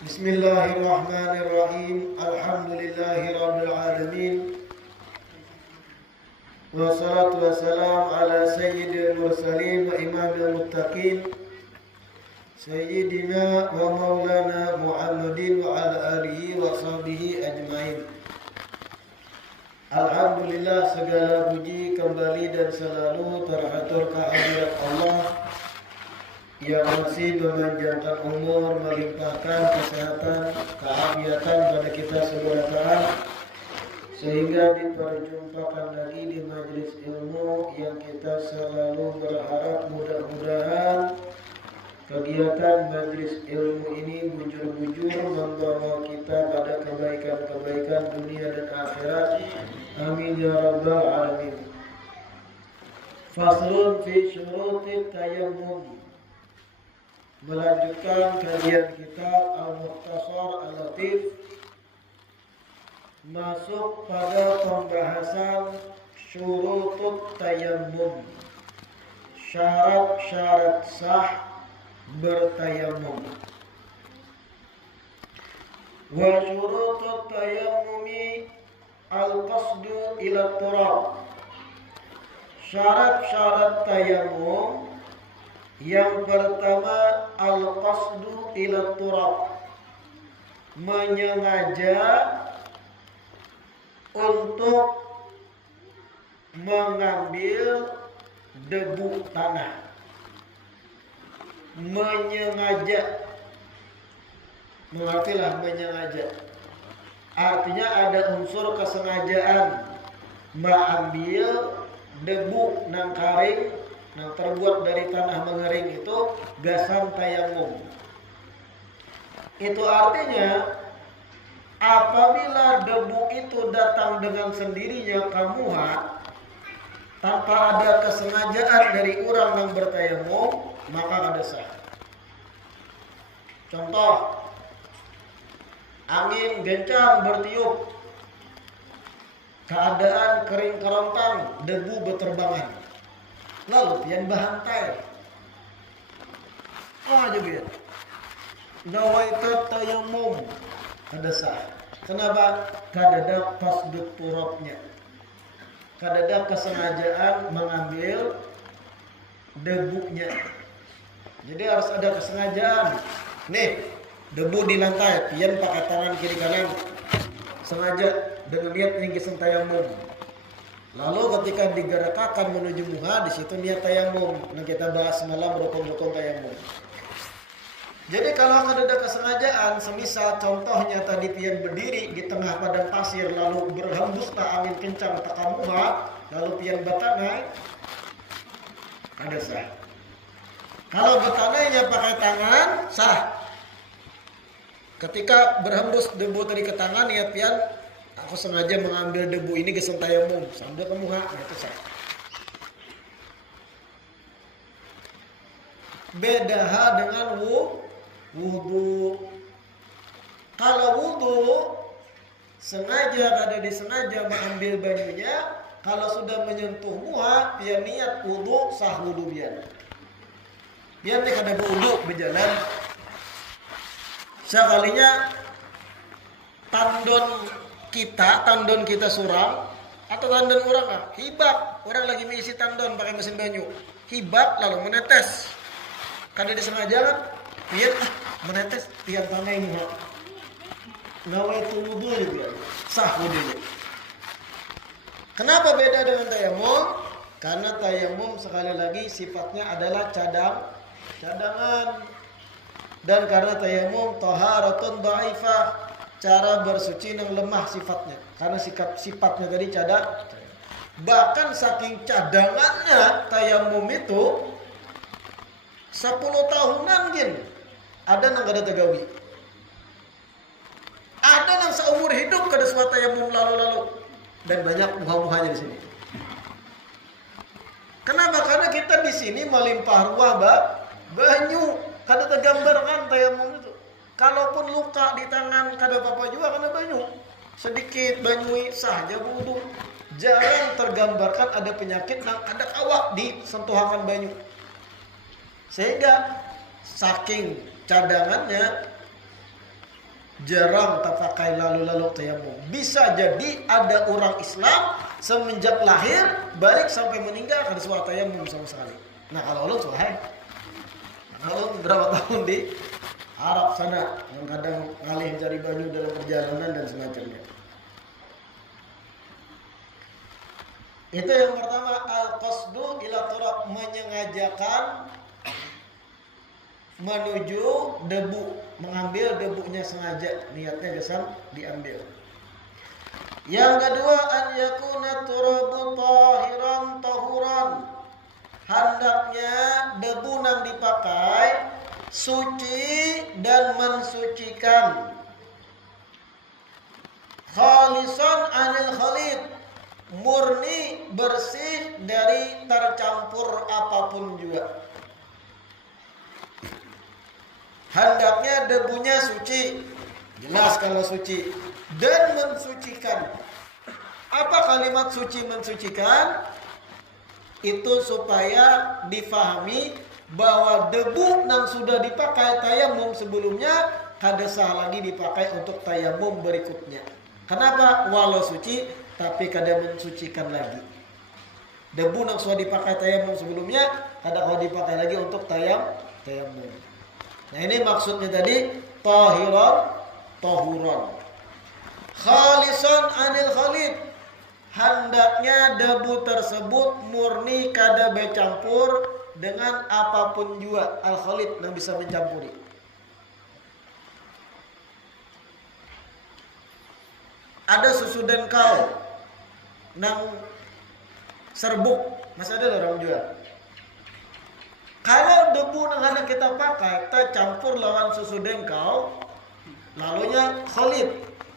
Bismillahirrahmanirrahim. Alhamdulillahirabbil alamin. Wassalatu wassalamu ala sayyidil mursalin wa imamil muttaqin. Sayyidina wa maulana Muhammadin wa ala alihi wa sahbihi ajmain. Alhamdulillah, segala puji kembali dan selalu terhatur kehadirat Allah yang masih memanjangkan umur, melimpahkan kesehatan, keafiatan pada kita semua, sehingga diperjumpakan lagi di majelis ilmu yang kita selalu berharap mudah-mudahan kegiatan majelis ilmu ini bujur-bujur membawa kita pada kebaikan-kebaikan dunia dan akhirat. Amin ya rabbal alamin. Faslun fi syurutit tayammum. Melanjutkan kajian kitab Al-Mukhtasar Al-Latif, masuk pada pembahasan syurutut tayammum, syarat-syarat sah bertayammum. Wa syurutut tayammumi al-qasdu ila turab. Syarat-syarat tayammum yang pertama, al-qasdu ila turab, menyengaja untuk mengambil debu tanah. Menyengaja, mengertilah menyengaja. Artinya ada unsur kesengajaan mengambil debu nang karing yang terbuat dari tanah mengering, itu gasan tayammum. Itu artinya apabila debu itu datang dengan sendirinya kamuha tanpa ada kesengajaan dari orang yang bertayammum, maka ada sah. Contoh, angin gencang bertiup, keadaan kering kerontang, debu berterbangan, lalu pian bahantai. Aja biar nawaitu tayammum, ada sah. Kenapa? Kadada qasdut turabnya, kadada kesengajaan mengambil debunya. Jadi harus ada kesengajaan. Nih, debu di lantai, pian pakai tangan kiri kanan, sengaja dengan niat ingin tayammum. Lalu ketika digerakkan menuju muha, di situ niat tayammum. Nah, kita bahas semalam rukun-rukun tayammum. Jadi kalau ada kesengajaan, semisal contohnya tadi pian berdiri di tengah padang pasir, lalu berhembus angin kencang tekan muha, lalu pian batanai, ada sah. Kalau batanainya pakai tangan, sah. Ketika berhembus debu tadi ke tangan, niat pian, aku sengaja mengambil debu ini ke tayammum sambil ke muha, itu sah. Beda dengan wudu. Kalau wudu sengaja, ada disengaja mengambil banyunya, kalau sudah menyentuh muha, pian niat wudu, sah wudu pian. Pian nek ada wudu berjalan, sekalinya tandon kita surang atau tandon orang hibak, orang lagi mengisi tandon pakai mesin banyu, hibak lalu menetes, kada disengaja kan, pian menetes, pian tanah ini nawaitu wudu juga sah wudunya. Kenapa beda dengan tayammum? Karena tayammum sekali lagi sifatnya adalah cadangan, dan karena tayammum taharatun dhaifah, cara bersuci yang lemah sifatnya, karena sifatnya tadi cadang. Bahkan saking cadangannya tayammum itu 10 tahunan gin ada nang kada tegawi, ada nang seumur hidup kada suat tayammum lalu, dan banyak muha-muhanya di sini. Kenapa? Karena kita di sini melimpah ruah banyu, kada tergambarkan tayammum itu. Kalaupun luka di tangan kada apa-apa juga karena banyu. Sedikit banyu saja wudu. Jarang tergambarkan ada penyakit yang ada awak di sentuhan banyu. Sehingga saking cadangannya jarang tak pakai lalu-lalu tayamum. Bisa jadi ada orang Islam semenjak lahir balik sampai meninggal kada suara tayamum sama sekali. Nah kalau ulun suahai. Kalau berapa tahun di Arab sana yang kadang ngalih cari baju dalam perjalanan dan semacamnya. Itu yang pertama, al-qasdu ila turab, menyengajakan menuju debu, mengambil debunya sengaja, niatnya gesan diambil. Yang kedua, an yakuna turabu tahiran tahuran, hendaknya debu yang dipakai suci dan mensucikan. Khalisan anil khalid, murni bersih dari tercampur apapun juga. Hendaknya debunya suci, jelas kalau suci, dan mensucikan. Apa kalimat suci mensucikan? Itu supaya difahami bahwa debu yang sudah dipakai tayamum sebelumnya kada sah lagi dipakai untuk tayamum berikutnya. Kenapa? Walau suci tapi kada mensucikan lagi. Debu yang sudah dipakai tayamum sebelumnya kada kau dipakai lagi untuk tayamum. Nah ini maksudnya tadi tahiran tahuran. Khalisan anil khalid, hendaknya debu tersebut murni kada bercampur dengan apapun juga. Al khalid yang bisa mencampuri. Ada susu dan kau nang serbuk, masih ada orang jual. Kalau debu yang hendak kita pakai tercampur lawan susu dengkau, lalunya khalid,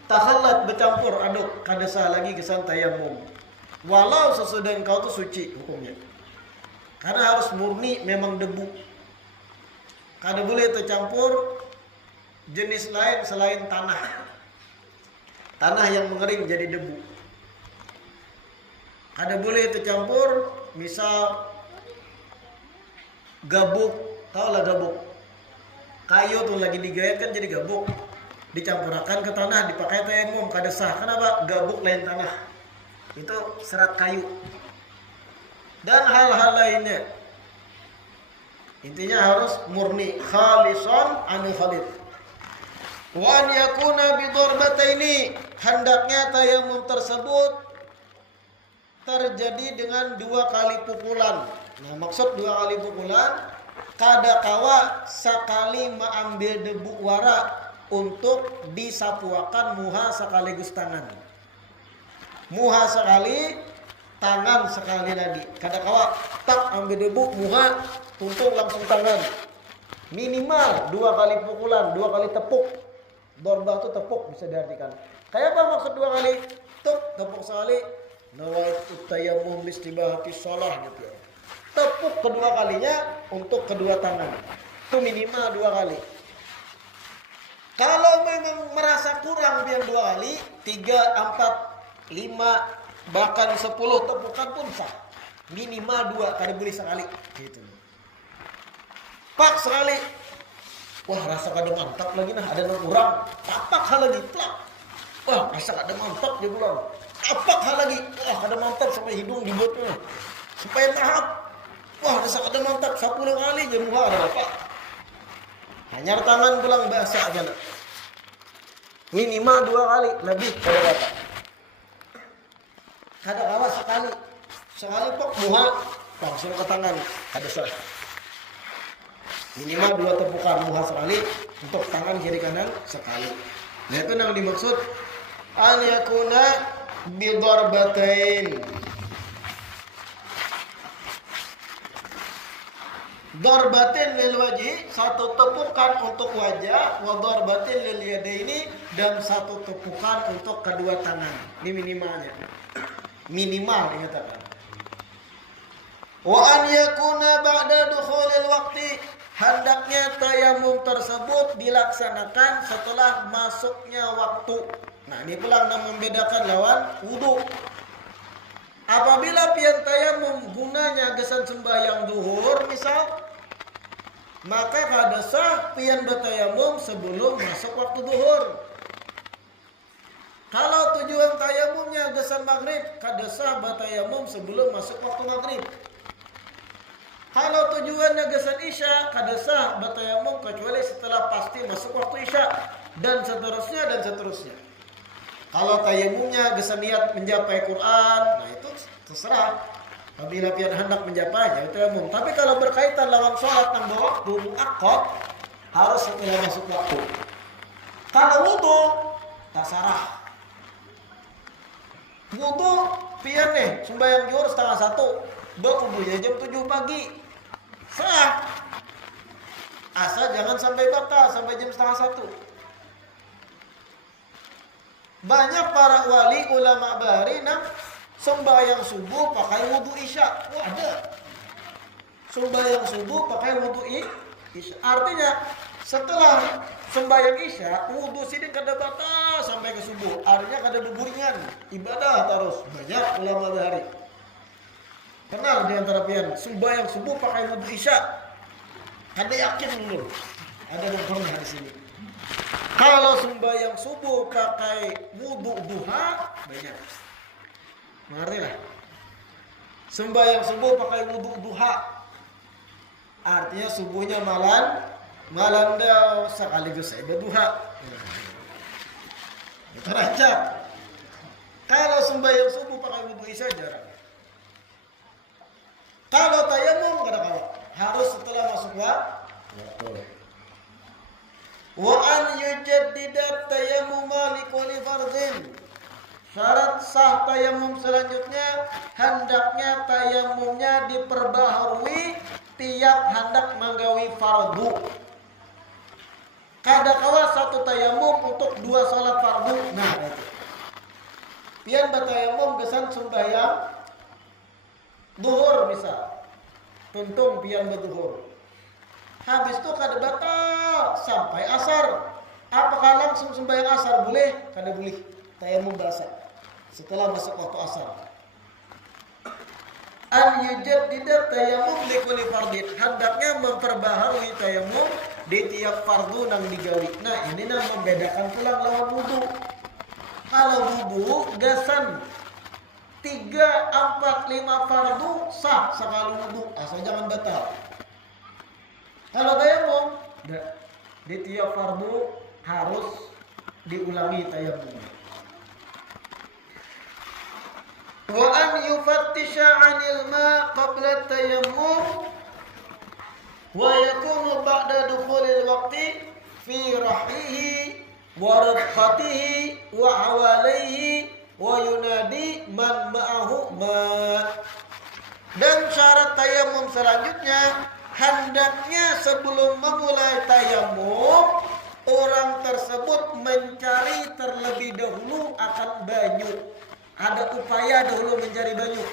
takhalat bercampur aduk, kada sah lagi kesan tayamum. Walau susu dengkau itu suci hukumnya, karena harus murni memang debu. Kada boleh tercampur jenis lain selain tanah yang mengering jadi debu. Kada boleh tercampur misal gabuk, tahu lah gabuk. Kayu tuh lagi digayat kan jadi gabuk. Dicampurkan ke tanah, dipakai tayamum, kada sah. Kenapa? Gabuk lain tanah. Itu serat kayu. Dan hal-hal lainnya. Intinya harus murni, khalisan anil khalid. Wa an yakuna bi darbataini, hendaknya tayamum tersebut terjadi dengan 2 kali pukulan. Nah, maksud 2 kali pukulan, kada kawa sekali mengambil debu wara untuk disapuakan muha sekaligus tangan. Muha sekali, tangan sekali lagi. Kada kawa tak ambil debu muha tuntung langsung tangan. Minimal 2 kali pukulan, 2 kali tepuk. Dorbah itu tepuk bisa diartikan. Kayak apa maksud 2 kali? Tepuk sekali. Nawaitu tayammum istibahati shalah gitu ya. Tepuk kedua kalinya untuk kedua tangan. Itu minimal 2 kali. Kalau memang merasa kurang yang 2 kali, 3, 4, 5, bahkan 10 tepukan pun sah. Minimal 2, kada boleh sekali gitu. Pak sekali. Wah, rasa kada mantap lagi nah, ada nang urang. Tapak hal lagi, plak. Wah, rasa kada mantap dia bilang. Tapak hal lagi. Wah, kada mantap sampai hidung dibuatnya. Supaya tahap. Wah, rasa kada mantap 10 kali je muha ada bapak. Hanya tangan pulang bahasa aja nak. Minimal 2 kali lebih kada bapak. Kada kalah sekali. Sekali pok muha langsung ke tangan. Kada sah. Minimal 2 tepukan muha sekali untuk tangan kiri kanan sekali. Nah itu yang dimaksud an yakuna bi darbatain. Darbatin lil wajhi, 1 tepukan untuk wajah, wa darbatin lil yadaini, dan 1 tepukan untuk kedua tangan. Ini minimalnya. Minimal dikatakan. Wa an yakuna ba'da dukhulil waqti, hendaknya tayamum tersebut dilaksanakan setelah masuknya waktu. Nah, ini pula yang membedakan lawan wudu. Apabila pian tayamum gunanya gesan sembahyang zuhur misal, maka kada sah pian bertayamum sebelum masuk waktu zuhur. Kalau tujuan tayamumnya gesan maghrib, kada sah batayamum sebelum masuk waktu maghrib. Kalau tujuannya gesan isya, kada sah batayamum kecuali setelah pasti masuk waktu isya, dan seterusnya dan seterusnya. Kalau tayamumnya gesan niat menjapai Quran, nah itu terserah. Apabila pian hendak menjapainya itu tayamum. Tapi kalau berkaitan lawan sholat nang waktu muakkad harus setelah masuk waktu. Kalau wudu tak sarah. Wudu pian nih sembahyang zuhur 12:30, wudunya jam 7 pagi. Sah. Asal jangan sampai batal sampai jam 12:30. Banyak para wali ulama bahari nang sembahyang subuh pakai wudu isya. Oh, ada. Sembahyang subuh pakai wudu isya. Artinya setelah sembahyang isya, wudu sidin kada batal sampai ke subuh. Artinya kada duguringan, ibadah terus. Banyak ulama bahari. Kenal di antara pian sembahyang subuh pakai wudu isya. Kada yakin dulu. Ada yang pernah di sini. Kalau sembahyang subuh pakai wudu duha, banyak. Mengerti lah. Sembahyang subuh pakai wudu duha. Artinya subuhnya malam dah sekaligus ibadah duha. Itu rancak. Kalau sembahyang subuh pakai wudu isya jarang. Kalau tayamum kada kalah. Harus setelah masuk waktu. Wa an yujaddida tayammuma likulli fardhin. Syarat sah tayamum selanjutnya hendaknya tayamumnya diperbaharui tiap hendak menggawi fardu. Kada kawa satu tayamum untuk 2 salat fardu. Nah, itu. Pian batayamum gesan sembahyang duhur misal. Tuntung pian berduhur. Habis itu kada batal sampai asar. Apakah langsung sembahyang asar boleh? Kada boleh. Tayamum basah setelah masuk waktu asar. An yujaddida tayammum li kulli fardhin. Hendaknya memperbaharui tayamum di tiap fardu nang digawi. Nah, ini nang membedakan pulang lawan wudu. Kalau wudu gasan 3, 4, 5 fardu sah sekali wudu, asal jangan batal. Kalau tayamum, di tiap fardu harus diulangi tayamum. Wa an yufattisha 'anil ma qabla tayammum wa yakunu ba'da dukhulil waqti fi rahihi wa radqatihi wa hawalaihi wa yunadi man ma'ahu ma. Dan syarat tayamum selanjutnya hendaknya sebelum memulai tayamum orang tersebut mencari terlebih dahulu akan banyu. Ada upaya dahulu mencari banyu.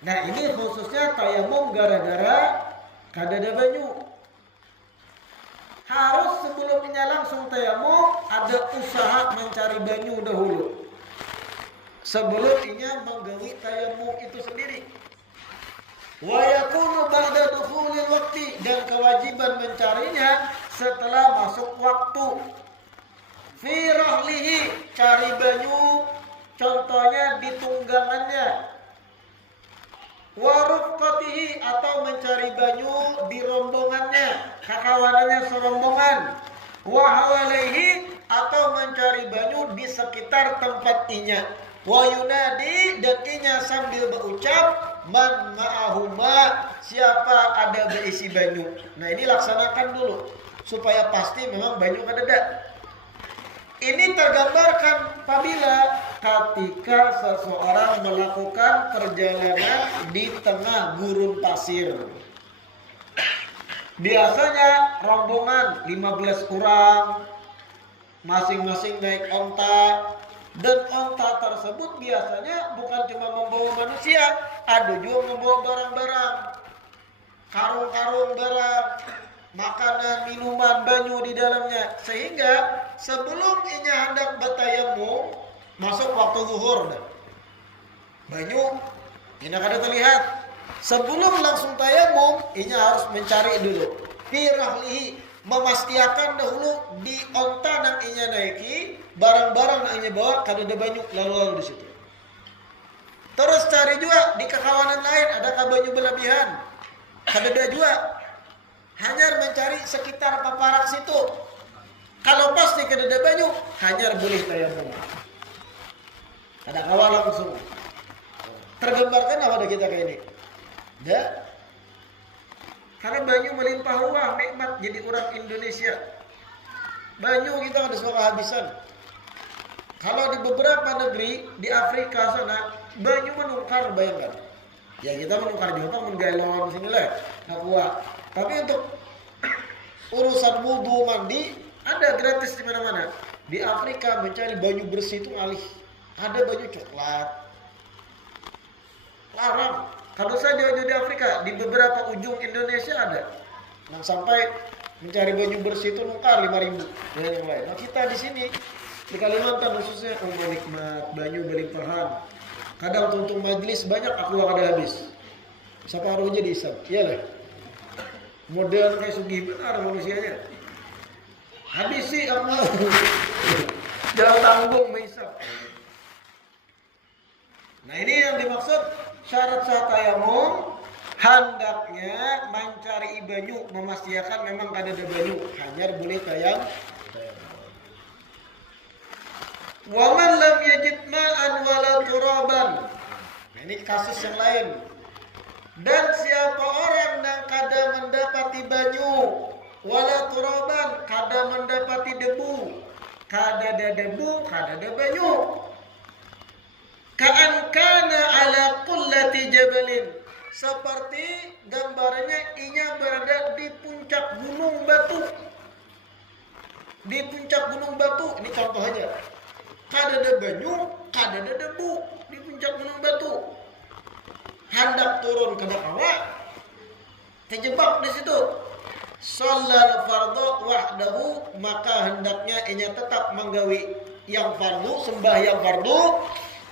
Nah, ini khususnya tayamum gara-gara kada ada banyu. Harus sebelumnya langsung tayamum ada usaha mencari banyu dahulu. Sebelumnya menggawi tayamum itu sendiri. Wa yakunu ba'da dukhulil waqti, dan kewajiban mencarinya setelah masuk waktu. Fi rahlihi, cari banyu contohnya di tunggangannya. Wa rufqatihi, atau mencari banyu di rombongannya, kakawanannya serombongan. Wa hawalaihi, atau mencari banyu di sekitar tempat inya. Wa yunadi, dan inya sambil berucap man ma'ahuma, siapa ada berisi banyu. Nah, ini laksanakan dulu supaya pasti memang banyu kadada. Ini tergambarkan apabila ketika seseorang melakukan perjalanan di tengah gurun pasir. Biasanya rombongan 15 orang, masing-masing naik onta. Dan onta tersebut biasanya bukan cuma membawa manusia, ada juga membawa barang-barang, karung-karung barang, makanan, minuman, banyu di dalamnya. Sehingga sebelum inya hendak bertayamum, masuk waktu zuhur dah. Banyu ini kada terlihat. Sebelum langsung tayamum, inya harus mencari dulu. Fi rahlihi, memastikan dahulu di onta nang inya naiki barang-barang nak bawa kada ada banyu lalu-lalu di situ. Terus cari juga di kekawanan lain adakah banyu berlebihan. Kada ada juga. Hanya mencari sekitar paparak situ. Kalau pasti kada ada banyu, hanya boleh tayamum. Ada kawal langsung. Tergambarkan apa ada kita kayak ini? Dah. Karena banyu melimpah ruah, nikmat jadi orang Indonesia. Banyu kita ada suka kehabisan. Kalau di beberapa negeri di Afrika sana banyu menukar, bayangkan. Ya kita menukar juga menggalon sini lah, nggak kuat. Tapi untuk urusan wudu mandi ada gratis di mana-mana. Di Afrika mencari banyu bersih itu ngalih. Ada banyu coklat. Larang. Kalau saja di Afrika, di beberapa ujung Indonesia ada. Nah, sampai mencari banyu bersih itu nukar 5.000 dan yang lain. Nah, kita di sini di Kalimantan khususnya nikmat banyu berlimpahan. Kadang tuntung majelis banyak aku kada habis. Separuhnya diisap. Iyalah. Modern kayak Sugih benar manusianya. Habis sih aku. Jangan tanggung mengisap. Nah, ini yang dimaksud syarat sah tayamum, hendaknya mencari banyu, memastikan memang kada ada banyu, hanya boleh tayamum. Wa man lam yajid ma'an wala turaban. Nah, ini kasus yang lain. Dan siapa orang yang kada mendapati banyu, wala turaban, kada mendapati debu, kada ada debu, kada ada banyu. Ka'an kana ala qullati jabalin, seperti gambarnya inya berada di puncak gunung batu. Di puncak gunung batu, ini contoh aja. Kada ada banyu, kada ada debu di puncak gunung batu. Hendak turun ke bawah, terjebak di situ. Shallal fardhu wahdahu, maka hendaknya inya tetap menggawi yang fardu, sembahyang fardu.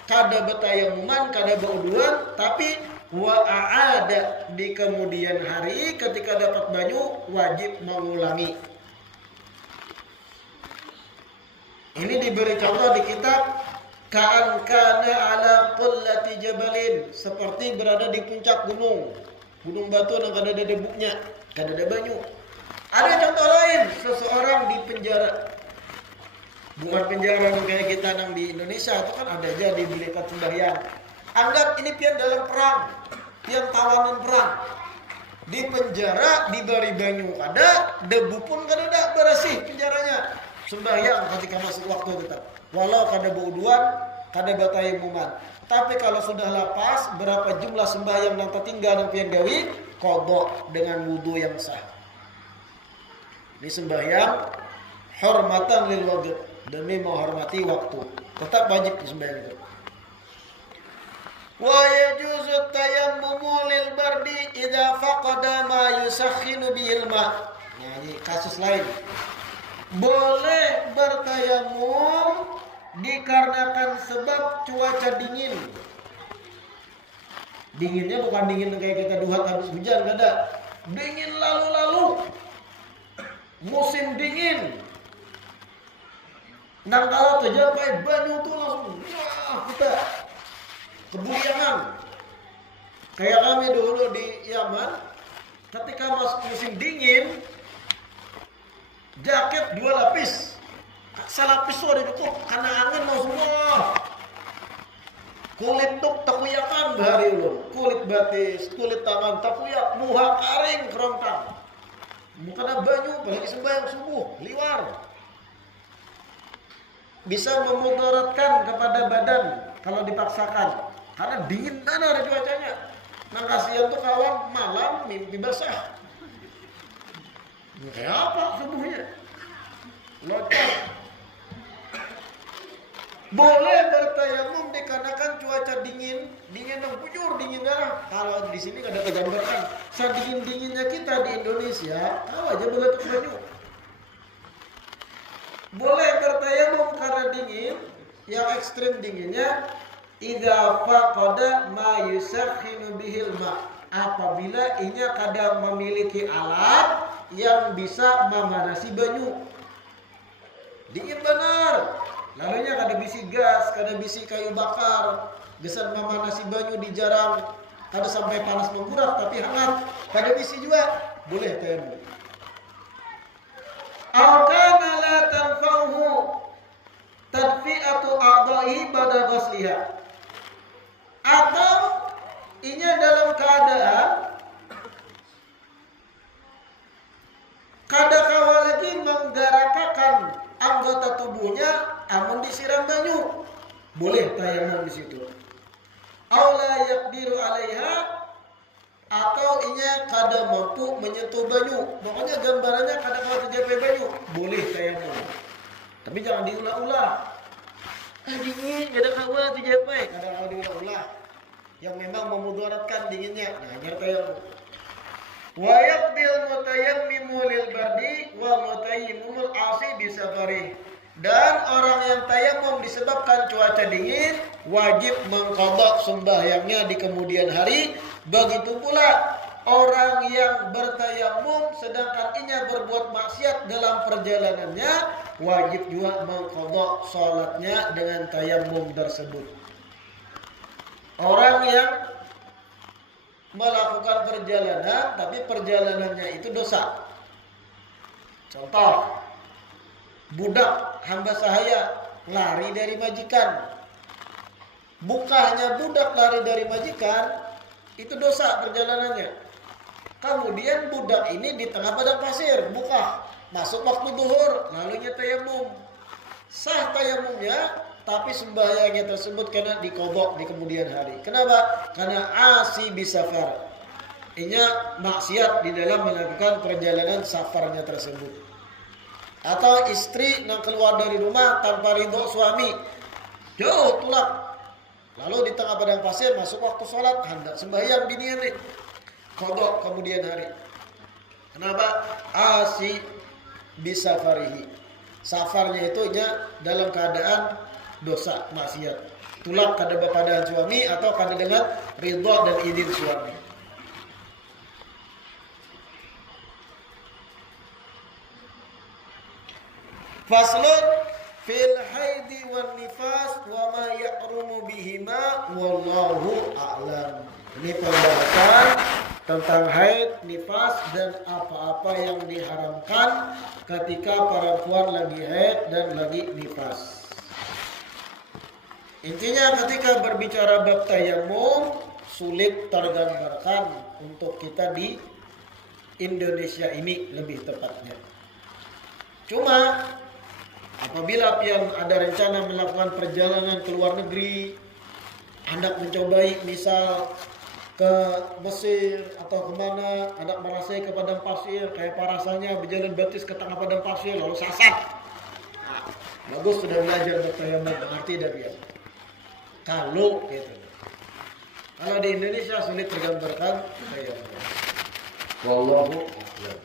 Kada betayamuman, kada bauduan, tapi wa'ada di kemudian hari ketika dapat banyu wajib mengulangi. Ini diberi contoh di kitab Ka'an kana ala qullati jabalin, seperti berada di puncak gunung batu yang kada ada debunya, kada ada banyu. Ada contoh lain, seseorang di penjara. Bukan penjara kayak kita nang di Indonesia, itu kan ada aja dibelikan sembahyang. Anggap ini pian dalam perang, pian tawanan perang. Di penjara diberi banyu kada, debu pun kada ada, bersih penjaranya. Sembahyang ketika masuk waktu tetap. Walau kada bauduan, kada batayamuman. Tapi kalau sudah lapas, berapa jumlah sembahyang yang tertinggal yang pian gawi, qadha dengan wudu yang sah. Ini sembahyang hormatan lil wajib, demi menghormati waktu, tetap wajib sembahyang itu. Wa yajuzu tayammumu lil bardi idza faqada ma yusakhinu bil ma. Nah, ini kasus lain. Boleh bertayamum dikarenakan sebab cuaca dingin. Dinginnya bukan dingin kayak kita duhat habis hujan, kada. Dingin lalu-lalu. Musim dingin. Nang kalau terjadi banyu tuh langsung kita kebuyangan. Kayak kami dulu di Yaman, ketika masuk musim dingin, jaket 2 lapis, salapis tuh ada cukup karena angin mau semua. Kulit tuh takuyakan bahari ulun, kulit batis, kulit tangan takuyak, muha karing kerontang. Bukan ada banyu, apalagi sembahyang subuh, liwar. Bisa memudaratkan kepada badan kalau dipaksakan, karena dingin mana ada cuacanya. Nang kasihan tuh kawan malam mimpi basah. Kayak apa subuhnya? Locok. Boleh bertayamum dikarenakan cuaca dingin yang bujur dinginnya. Kalau di sini ada tergambarkan, saat dingin-dinginnya kita di Indonesia, tahu aja begitu banyu. Boleh bertayamum karena dingin, yang ekstrim dinginnya, idza faqada ma yusakhinu bihil ma, apabila inya kadang memiliki alat yang bisa memanasi banyu. Dingin benar. Lalunya kada bisi gas, kada bisi kayu bakar, gesan mama nasi banyu di jarang, kada sampai panas menggurak tapi hangat, kada bisi juga, boleh tayamum. Aw kana la tanfa'uhu tadfi'atu a'dha'i ba'da ghusliha. Atau inya dalam keadaan kada kawa lagi menggarakakan anggota tubuhnya amun disiram banyu, boleh tayamum di situ. Aw la yaqdiru 'alaiha, atau inya kada mampu menyentuh banyu. Pokoknya gambarannya kada kawa terjapai banyu, boleh tayamum. Tapi jangan diulah-ulah. Dingin kada kawa terjapai, kada kawa diulah-ulah. Yang memang memudaratkan dinginnya, nah biar tayamum. Wa yaqdil mutayammimu lil bardi wa mutayammimul 'asi bi safari. Dan orang yang tayamum disebabkan cuaca dingin wajib mengqadha sembahyangnya di kemudian hari. Begitu pula orang yang bertayamum sedangkan inya berbuat maksiat dalam perjalanannya wajib juga mengqadha salatnya dengan tayamum tersebut. Orang yang melakukan perjalanan tapi perjalanannya itu dosa. Contoh, budak hamba sahaya lari dari majikan. Bukannya budak lari dari majikan, itu dosa perjalanannya. Kemudian budak ini di tengah padang pasir, buka, masuk waktu duhur, lalunya tayamum. Sah tayamumnya, tapi sembahyangnya tersebut kena diqadha di kemudian hari. Kenapa? Karena asi bisafar. Inya maksiat di dalam melakukan perjalanan safarnya tersebut. Atau istri yang keluar dari rumah tanpa ridho suami, jauh tulak, lalu di tengah padang pasir masuk waktu sholat, hendak sembahyang dini hari, qadha kemudian hari. Kenapa? Asi bisafarihi. Safarnya itu nya dalam keadaan dosa maksiat, tulak kada bepadaan suami atau kada dengan ridho dan izin suami. Faslun fil haidi wan nifas wa ma ya'rumu bihima wallahu a'lam. Ini pembahasan tentang haid, nifas dan apa-apa yang diharamkan ketika perempuan lagi haid dan lagi nifas. Intinya ketika berbicara bab tayamum sulit tergambarkan untuk kita di Indonesia ini lebih tepatnya. Cuma apabila pian ada rencana melakukan perjalanan ke luar negeri, hendak mencobai misal ke Mesir atau kemana, hendak merasai ke padang pasir, kayak rasanya berjalan batis ke tengah padang pasir lalu sasat. Nah, bagus sudah belajar bertayamum, mengerti dah dia. Kalau gitu. Kalau di Indonesia sulit tergambarkan tayamum. Wallahu a'lam.